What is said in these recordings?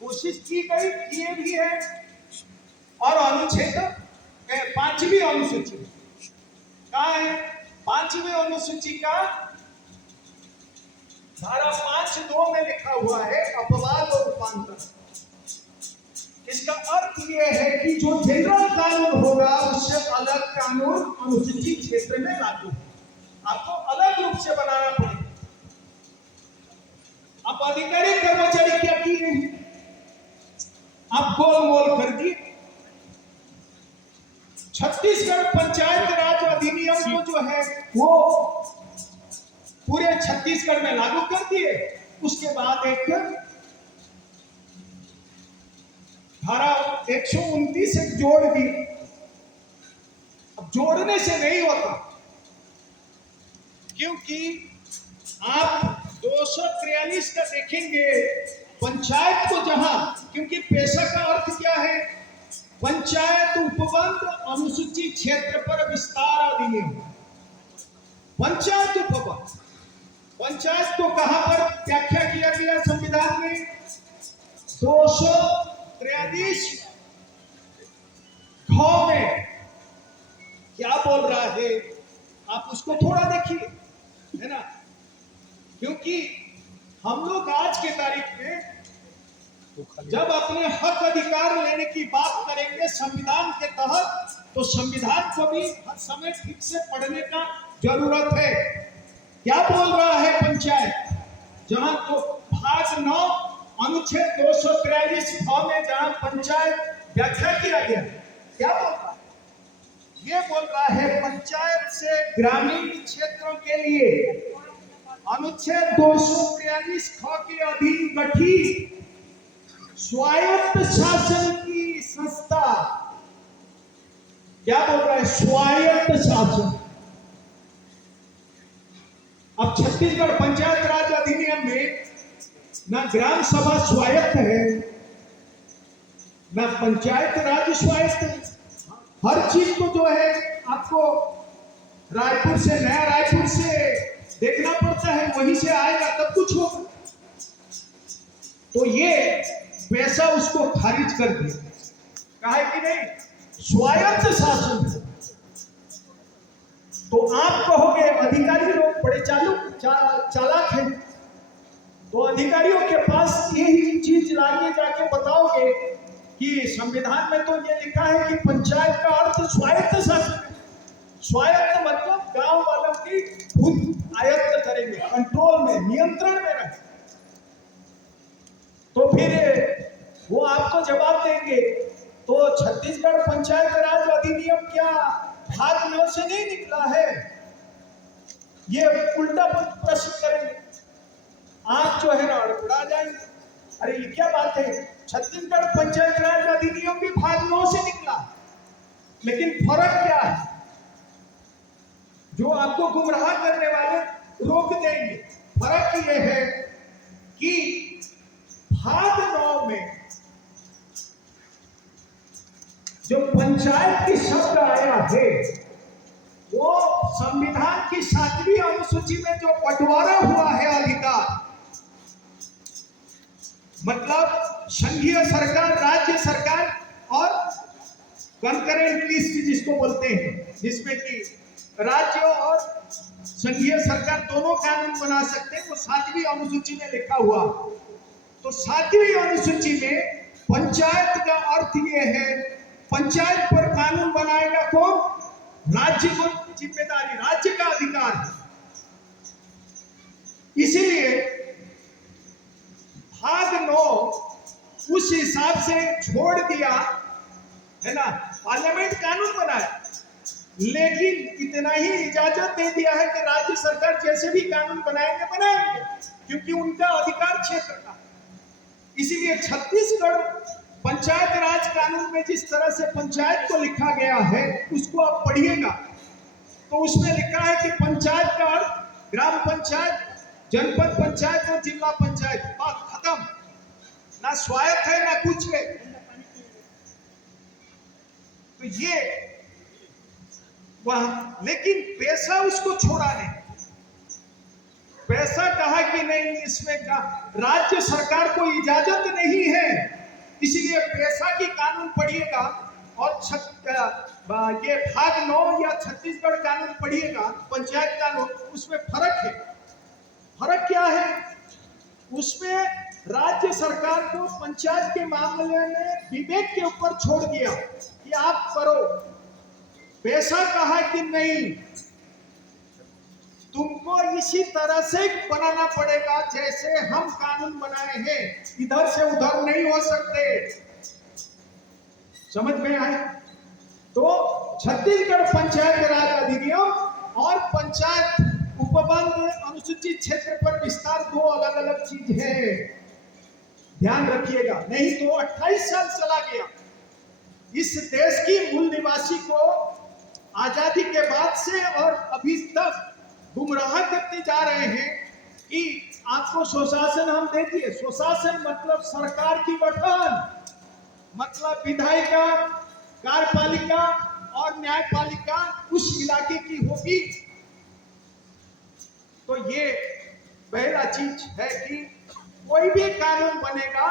कोशिश की गई, किए भी है। और अनुच्छेद 5वीं अनुसूची कहाँ है? 5वीं अनुसूची का धारा 5(2) में लिखा हुआ है अपवाद और रूपांतर। इसका अर्थ यह है कि जो जनरल कानून होगा उससे अलग कानून अनुसूचित क्षेत्र में लागू होगा। आपको अलग रूप से बनाना पड़ेगा। अब अधिकारी कर्मचारी क्या किए? आप गोल मोल कर दिए। छत्तीसगढ़ पंचायत राज अधिनियम को जो है वो पूरे छत्तीसगढ़ में लागू कर दिए। उसके बाद एक धारा 129 एक जोड़ दी। अब जोड़ने से नहीं होता, क्योंकि आप 243 का देखेंगे पंचायत को जहां, क्योंकि पेशा का अर्थ क्या है? पंचायत उपबंध अनुसूचित क्षेत्र पर विस्तार अधिनियम। पंचायत उपबंध, पंचायत को कहां पर व्याख्या किया गया संविधान में? 243 घ में क्या बोल रहा है आप उसको थोड़ा देखिए, है ना। क्योंकि हम लोग आज के तारीख में जब अपने हक अधिकार लेने की बात करेंगे संविधान के तहत, तो संविधान को भी हर समय ठीक से पढ़ने का जरूरत है। क्या बोल रहा है पंचायत? जहां तो भाग 9 अनुच्छेद 243 में जहां पंचायत व्याख्या किया गया, क्या बोल रहा है? ये बोल रहा है पंचायत से ग्रामीण क्षेत्रों के लिए अनुच्छेद 243 ख के अधीन गठित स्वायत्त शासन की संस्था। क्या बोल रहा है? स्वायत्त शासन। अब छत्तीसगढ़ पंचायत राज अधिनियम में ना ग्राम सभा स्वायत्त है, ना पंचायत राज स्वायत्त है। हर चीज को जो है आपको रायपुर से, नया रायपुर से देखना पड़ता है, वहीं से आएगा तब कुछ होगा। तो ये पैसा उसको खारिज कर दिया, कहा है कि नहीं स्वायत्त शासन। तो आप कहोगे अधिकारी लोग बड़े चालाक हैं, तो अधिकारियों के पास यही चीज लाके जाके बताओगे कि संविधान में तो ये लिखा है कि पंचायत का अर्थ स्वायत्त शासन। स्वायत्त मतलब गांव वालों की खुद आयत्त करेंगे, कंट्रोल में, नियंत्रण में रहे। तो फिर वो आपको जवाब देंगे। तो छत्तीसगढ़ पंचायत राज अधिनियम क्या भाग 9 से नहीं निकला है? ये उल्टा प्रश्न करेंगे, आप जो है ना अड़बड़ा जाएंगे। अरे ये क्या बात है? छत्तीसगढ़ पंचायत राज अधिनियम भी भाग 9 से निकला, लेकिन फर्क क्या है जो आपको गुमराह करने वाले रोक देंगे? फर्क ये है कि भाग 9 में जो पंचायत की शब्द आया है वो संविधान की 7वीं अनुसूची में जो बंटवारा हुआ है अधिकार, मतलब संघीय सरकार, राज्य सरकार और कंकरेंट लिस्ट जिसको बोलते हैं, जिसमें कि राज्य और संघीय सरकार दोनों कानून बना सकते हैं, वो 7वीं अनुसूची में लिखा हुआ। तो 7वीं अनुसूची में पंचायत का अर्थ ये है, पंचायत पर कानून बनाएगा कौन? राज्य को जिम्मेदारी, राज्य का अधिकार है। इसीलिए भाग 9 उस हिसाब से छोड़ दिया, है ना। पार्लियामेंट कानून बनाया, लेकिन इतना ही इजाजत दे दिया है कि राज्य सरकार जैसे भी कानून बनाएंगे, क्योंकि उनका अधिकार क्षेत्र का। इसीलिए छत्तीसगढ़ पंचायत राज कानून में जिस तरह से पंचायत को लिखा गया है उसको आप पढ़िएगा तो उसमें लिखा है कि पंचायत का अर्थ ग्राम पंचायत, जनपद पंचायत और जिला पंचायत। बात खत्म। ना स्वायत्त है ना कुछ है। तो ये वह, लेकिन पैसा उसको छोड़ा नहीं। पैसा कहा कि नहीं, इसमें राज्य सरकार को इजाजत नहीं है, इसलिए पैसा की कानून पढ़िएगा और ये भाग 9 या छत्तीसगढ़ कानून पढ़िएगा, पंचायत कानून, उसमें फर्क है। फर्क क्या है? उसमें राज्य सरकार को पंचायत के मामले में विवेक के ऊपर छोड़ दिया कि आप करो। पैसा कहा कि नहीं, तुमको इसी तरह से बनाना पड़ेगा जैसे हम कानून बनाए हैं, इधर से उधर नहीं हो सकते। समझ में आए? तो छत्तीसगढ़ पंचायत राज अधिनियम और पंचायत उपबंध अनुसूचित क्षेत्र पर विस्तार 2 अलग अलग चीज है, ध्यान रखिएगा, नहीं तो 28 साल चला गया। इस देश की मूल निवासी को आजादी के बाद से और अभी तक गुमराह करते जा रहे हैं कि आपको स्वशासन हम देंगे। स्वशासन मतलब सरकार की गठन, मतलब विधायिका, कार्यपालिका और न्यायपालिका उस इलाके की होगी। तो ये पहला चीज है कि कोई भी कानून बनेगा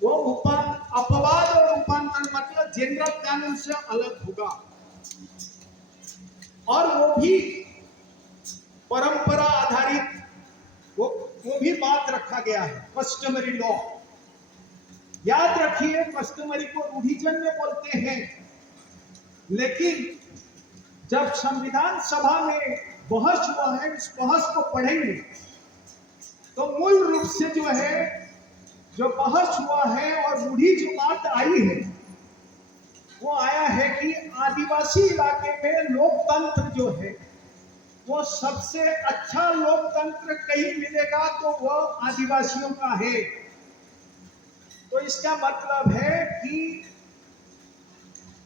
वो अपवाद और रूपांतरण मतलब जनरल कानून से अलग होगा, और वो भी परंपरा आधारित, वो भी बात रखा गया है, कस्टमरी लॉ। याद रखिए, कस्टमरी को रूढ़िजन्य बोलते हैं, लेकिन जब संविधान सभा में बहस हुआ है, इस बहस को पढ़ेंगे तो मूल रूप से जो बहस हुआ है और रूढ़ी जो बात आई है, वो आया है कि आदिवासी इलाके में लोकतंत्र जो है वो सबसे अच्छा लोकतंत्र कहीं मिलेगा तो वो आदिवासियों का है। तो इसका मतलब है कि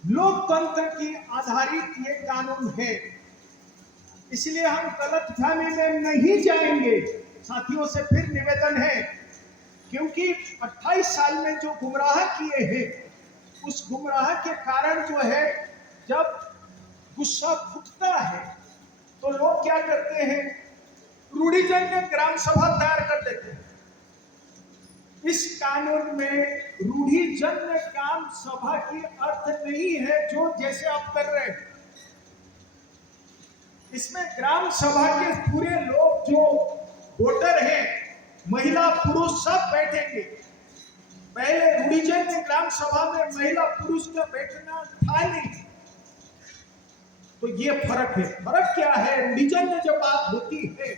लोकतंत्र की आधारित ये कानून है, इसलिए हम गलतफहमी में नहीं जाएंगे। साथियों से फिर निवेदन है, क्योंकि 28 साल में जो गुमराह किए हैं, उस गुमराह के कारण जो है, जब गुस्सा फूटता है तो लोग क्या करते हैं, रूढ़िजन्य ग्राम सभा तैयार कर देते हैं। इस कानून में रूढ़िजन्य ग्राम सभा की अर्थ नहीं है जो जैसे आप कर रहे हैं। इसमें ग्राम सभा के पूरे लोग जो वोटर हैं, महिला पुरुष सब बैठेंगे। पहले रूढ़िजन्य ग्राम सभा में महिला पुरुष का बैठना था नहीं। तो ये फर्क है। फर्क क्या है? रूढ़िजन्य जब बात होती है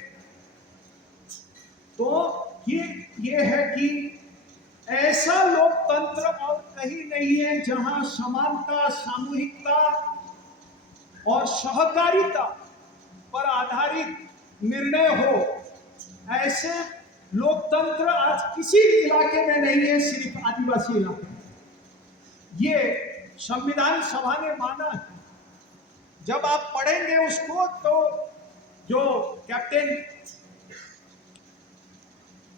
तो ये है कि ऐसा लोकतंत्र और कहीं नहीं है जहां समानता, सामूहिकता और सहकारिता पर आधारित निर्णय हो। ऐसे लोकतंत्र आज किसी इलाके में नहीं है, सिर्फ आदिवासी इलाके में। ये संविधान सभा ने माना है। जब आप पढ़ेंगे उसको तो जो कैप्टन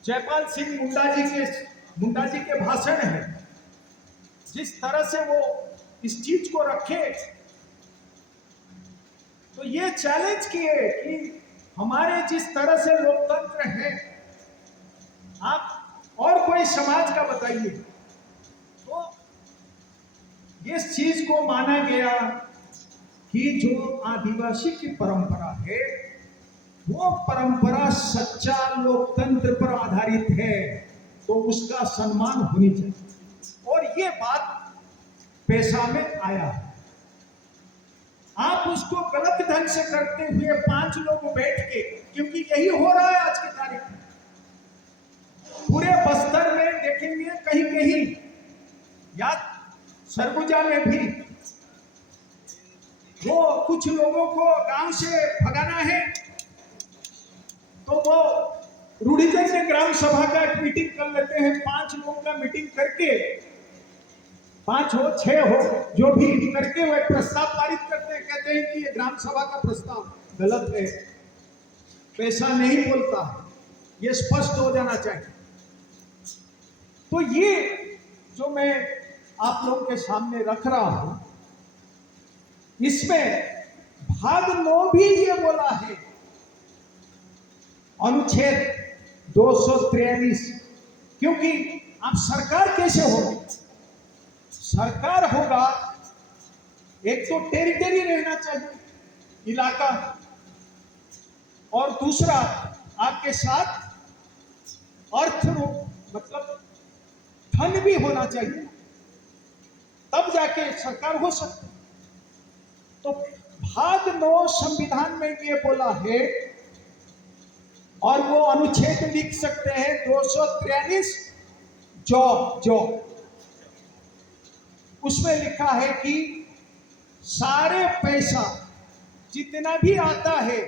जयपाल सिंह मुंडा जी के भाषण है, जिस तरह से वो इस चीज को रखे, तो ये चैलेंज किए कि हमारे जिस तरह से लोकतंत्र है, आप और कोई समाज का बताइए। तो इस चीज को माना गया कि जो आदिवासी की परंपरा है वो परंपरा सच्चा लोकतंत्र पर आधारित है, तो उसका सम्मान होनी चाहिए। और ये बात पेशा में आया है। आप उसको गलत ढंग से करते हुए 5 लोग बैठ के, क्योंकि यही हो रहा है आज की तारीख में, पूरे बस्तर में देखेंगे कहीं कहीं, या सरगुजा में भी, वो कुछ लोगों को गांव से भगाना है तो वो रूढ़िजन्य ग्राम सभा का एक मीटिंग कर लेते हैं। 5 लोगों का मीटिंग करके, 5 हो 6 हो जो भी करके वो प्रस्ताव पारित करते हैं। कहते हैं कि ये ग्राम सभा का प्रस्ताव गलत है, पैसा नहीं बोलता है, ये स्पष्ट हो जाना चाहिए। तो ये जो मैं आप लोगों के सामने रख रहा हूं, इसमें भाग 9 भी ये बोला है अनुच्छेद 243, क्योंकि अब सरकार कैसे होगी? सरकार होगा, एक तो टेरिटरी रहना चाहिए, इलाका, और दूसरा आपके साथ अर्थ मतलब धन भी होना चाहिए, तब जाके सरकार हो सकती। तो भाग 9 संविधान में ये बोला है, और वो अनुच्छेद लिख सकते हैं 243 जो उसमें लिखा है कि सारे पैसा जितना भी आता है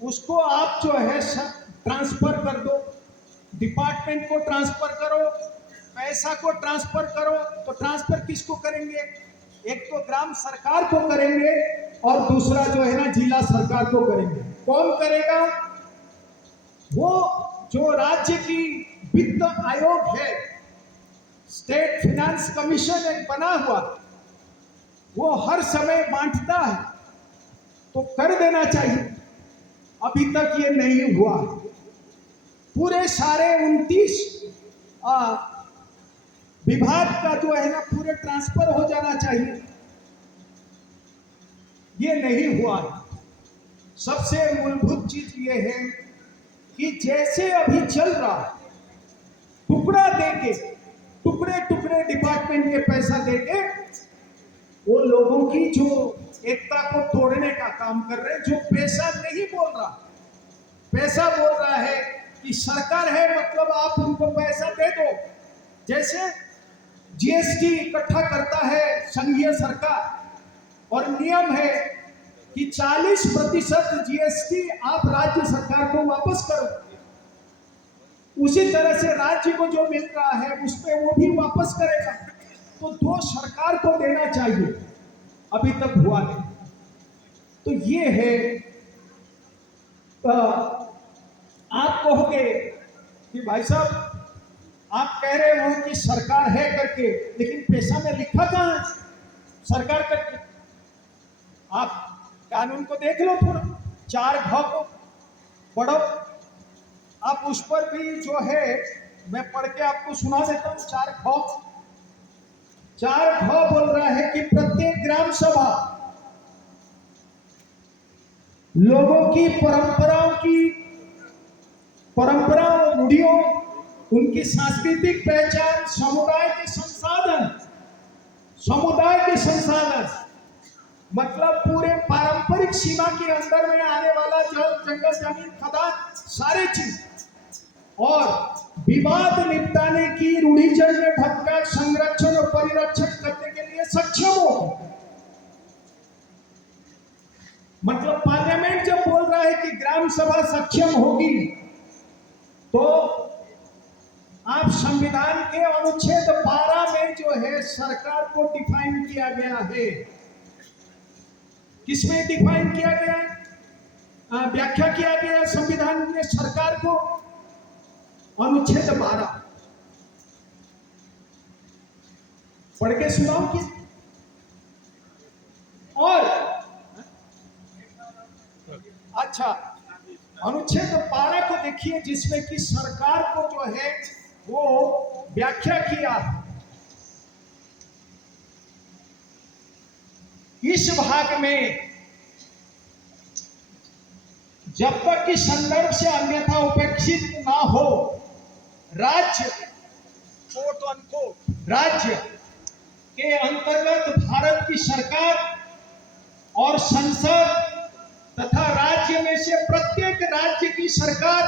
उसको आप जो है ट्रांसफर कर दो, डिपार्टमेंट को ट्रांसफर करो, पैसा को ट्रांसफर करो। तो ट्रांसफर किसको करेंगे? एक तो ग्राम सरकार को करेंगे और दूसरा जो है ना जिला सरकार को करेंगे। कौन करेगा? वो जो राज्य की वित्त आयोग है, स्टेट फाइनेंस कमीशन एक बना हुआ, वो हर समय बांटता है, तो कर देना चाहिए। अभी तक ये नहीं हुआ। पूरे सारे 29 विभाग का जो है ना पूरे ट्रांसफर हो जाना चाहिए, ये नहीं हुआ। सबसे मूलभूत चीज ये है कि जैसे अभी चल रहा है, टुकड़ा देके, टुकड़े टुकड़े डिपार्टमेंट के पैसा देके वो लोगों की जो एकता को तोड़ने का काम कर रहे हैं। जो पैसा नहीं बोल रहा, पैसा बोल रहा है कि सरकार है मतलब आप उनको पैसा दे दो। जैसे जीएसटी इकट्ठा करता है संघीय सरकार, और नियम है कि 40% जीएसटी आप राज्य सरकार को वापस करो, उसी तरह से राज्य को जो मिल रहा है उसमें वो भी वापस करेगा। तो दो सरकार को देना चाहिए, अभी तक हुआ नहीं। तो ये है, आप कहोगे कि भाई साहब आप कह रहे हो कि सरकार है करके, लेकिन पैसा में लिखा कहाँ है सरकार करके? आप कानून को देख लो, थोड़ा 4 घ को पढ़ो, आप उस पर भी जो है मैं पढ़ के आपको सुना देता हूँ। 4 घ बोल रहा है कि प्रत्येक ग्राम सभा लोगों की परंपराओं, रूढ़ियों, उनकी सांस्कृतिक पहचान, समुदाय के संसाधन मतलब पूरे पारंपरिक सीमा के अंदर में आने वाला जल, जंगल, जमीन, खदान, सारे चीज, और विवाद निपटाने की रूढ़िजन्य ढंग का संरक्षण और परिरक्षण करने के लिए सक्षम हो। मतलब पार्लियामेंट जब बोल रहा है कि ग्राम सभा सक्षम होगी, तो आप संविधान के अनुच्छेद 12 में जो है सरकार को डिफाइन किया गया है। किसमें डिफाइन किया गया है? व्याख्या किया गया संविधान में सरकार को, अनुच्छेद 12 पढ़ के सुनाओ कि। और अच्छा, अनुच्छेद 12 को देखिए, जिसमें कि सरकार को जो है वो व्याख्या किया। इस भाग में जब तक कि संदर्भ से अन्यथा उपेक्षित ना हो, राज्य, कोट अनकोट, राज्य के अंतर्गत भारत की सरकार और संसद तथा राज्य में से प्रत्येक राज्य की सरकार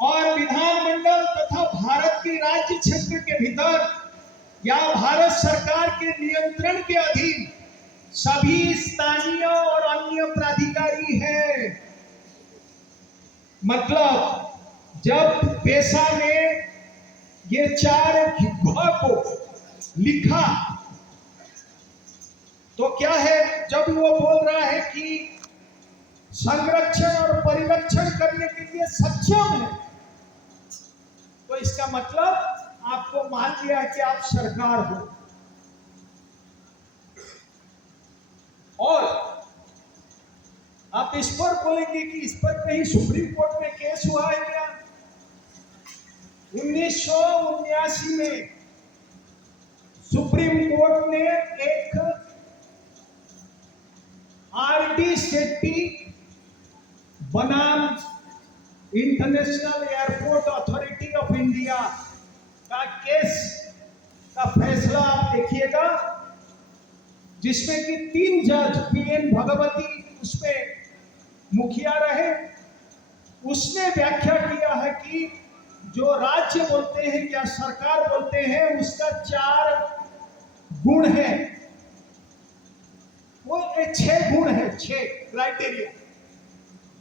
और विधानमंडल तथा भारत की राज्य क्षेत्र के भीतर या भारत सरकार के नियंत्रण के अधीन सभी स्थानीय और अन्य प्राधिकारी है। मतलब जब पेशा ने ये 4 को लिखा तो क्या है, जब वो बोल रहा है कि संरक्षण और परिरक्षण करने के लिए सक्षम है, तो इसका मतलब आपको मान लिया कि आप सरकार हो। और आप इस पर बोलेंगे कि इस पर कहीं सुप्रीम कोर्ट में केस हुआ है क्या? 1979 में सुप्रीम कोर्ट ने एक आर.डी. शेट्टी बनाम international airport authority of India का केस का फैसला आप देखिएगा, जिसमें कि 3 जज पी.एन. भगवती उसमें मुखिया रहे। उसने व्याख्या किया है कि जो राज्य बोलते हैं या सरकार बोलते हैं उसका 4 गुण है, वो 6 गुण है, 6 क्राइटेरिया,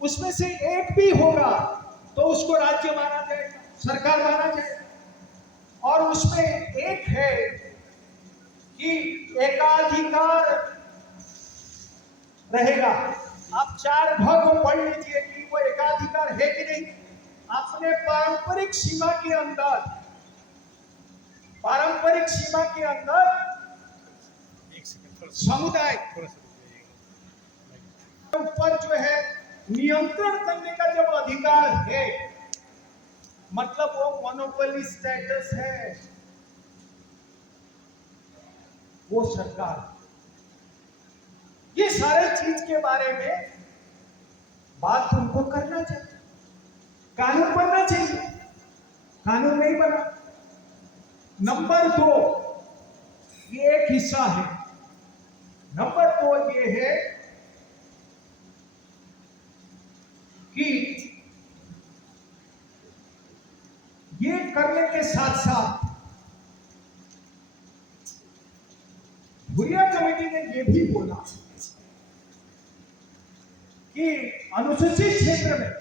उसमें से एक भी होगा तो उसको राज्य माना जाएगा, सरकार माना जाएगा। और उसमें एक है कि एकाधिकार रहेगा। आप 4 भाग को पढ़ लीजिए कि वो एकाधिकार है कि नहीं। अपने पारंपरिक सीमा के अंदर समुदाय ऊपर जो है नियंत्रण करने का जब अधिकार है, मतलब वो मोनोपोली स्टेटस है, वो सरकार। ये सारे चीज के बारे में बात तुमको करना चाहिए, कानून बनना चाहिए, कानून नहीं बना। नंबर 2, ये एक हिस्सा है। नंबर 2 ये है कि ये करने के साथ साथ भुरिया कमेटी ने ये भी बोला कि अनुसूचित क्षेत्र में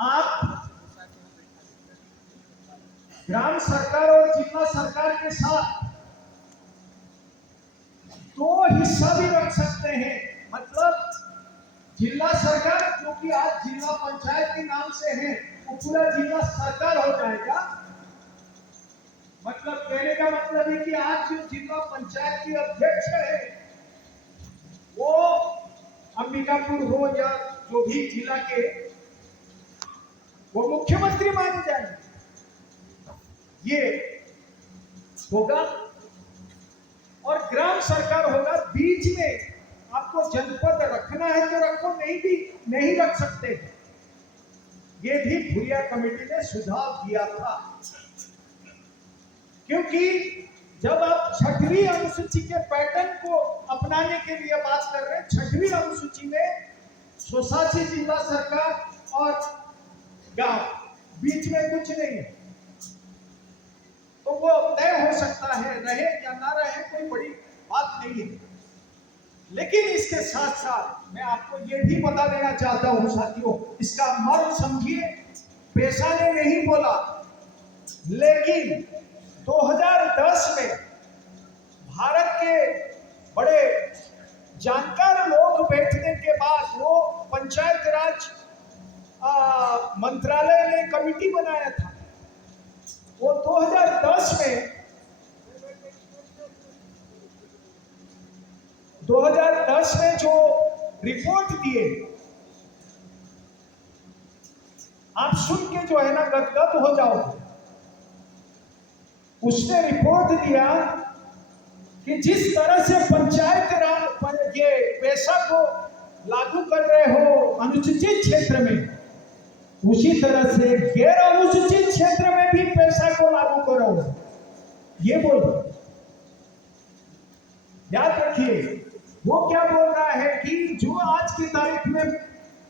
आप ग्राम सरकार और जिला सरकार के साथ 2 हिस्सा भी रख सकते हैं। मतलब जिला सरकार, जो कि आज जिला पंचायत के नाम से है, वो पूरा जिला सरकार हो जाएगा। मतलब कहने का मतलब है कि आज जो जिला पंचायत की अध्यक्ष है वो अंबिकापुर हो या जो भी जिला के, वो मुख्यमंत्री माने जाएंगे। ये होगा। और ग्राम सरकार होगा। बीच में आपको जनपद रखना है तो रखो, नहीं रख सकते। ये भी भुरिया कमेटी ने सुझाव दिया था, क्योंकि जब आप 6वीं अनुसूची के पैटर्न को अपनाने के लिए बात कर रहे हैं, 6वीं अनुसूची में स्वशासी जिला सरकार और गांव, बीच में कुछ नहीं है, तो वो तय हो सकता है, रहे या ना रहे, कोई बड़ी बात नहीं है। लेकिन इसके साथ साथ मैं आपको ये भी बता देना चाहता हूं साथियों, इसका मर्म समझिए। पेशा ने नहीं बोला, लेकिन 2010 में भारत के बड़े जानकार लोग बैठने के बाद वो पंचायत राज मंत्रालय ने कमेटी बनाया था। वो 2010 में जो रिपोर्ट दिए, आप सुन के जो है ना गदगद हो जाओगे। उसने रिपोर्ट दिया कि जिस तरह से पंचायत राज ये पैसा को लागू कर रहे हो अनुसूचित क्षेत्र में, उसी तरह से गैर अनुसूचित क्षेत्र में भी पैसा को लागू करो, ये बोल। याद रखिए, वो क्या बोल रहा है कि जो आज की तारीख में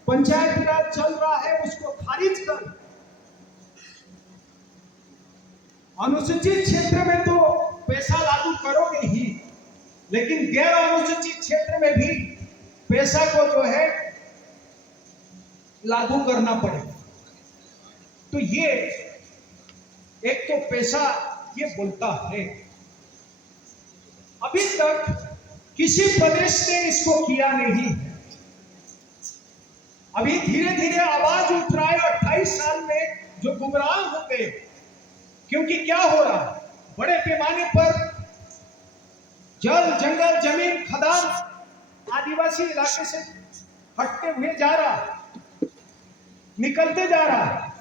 पंचायत राज चल रहा है उसको खारिज कर। अनुसूचित क्षेत्र में तो पैसा लागू करोगे ही, लेकिन गैर अनुसूचित क्षेत्र में भी पैसा को जो है लागू करना पड़ेगा। तो ये एक तो पैसा ये बोलता है। अभी तक किसी प्रदेश ने इसको किया नहीं। अभी धीरे धीरे आवाज उठ रहा है। 28 साल में जो गुमराह हो गए, क्योंकि क्या हो रहा है, बड़े पैमाने पर जल जंगल जमीन खदान आदिवासी इलाके से हटते हुए जा रहा, निकलते जा रहा।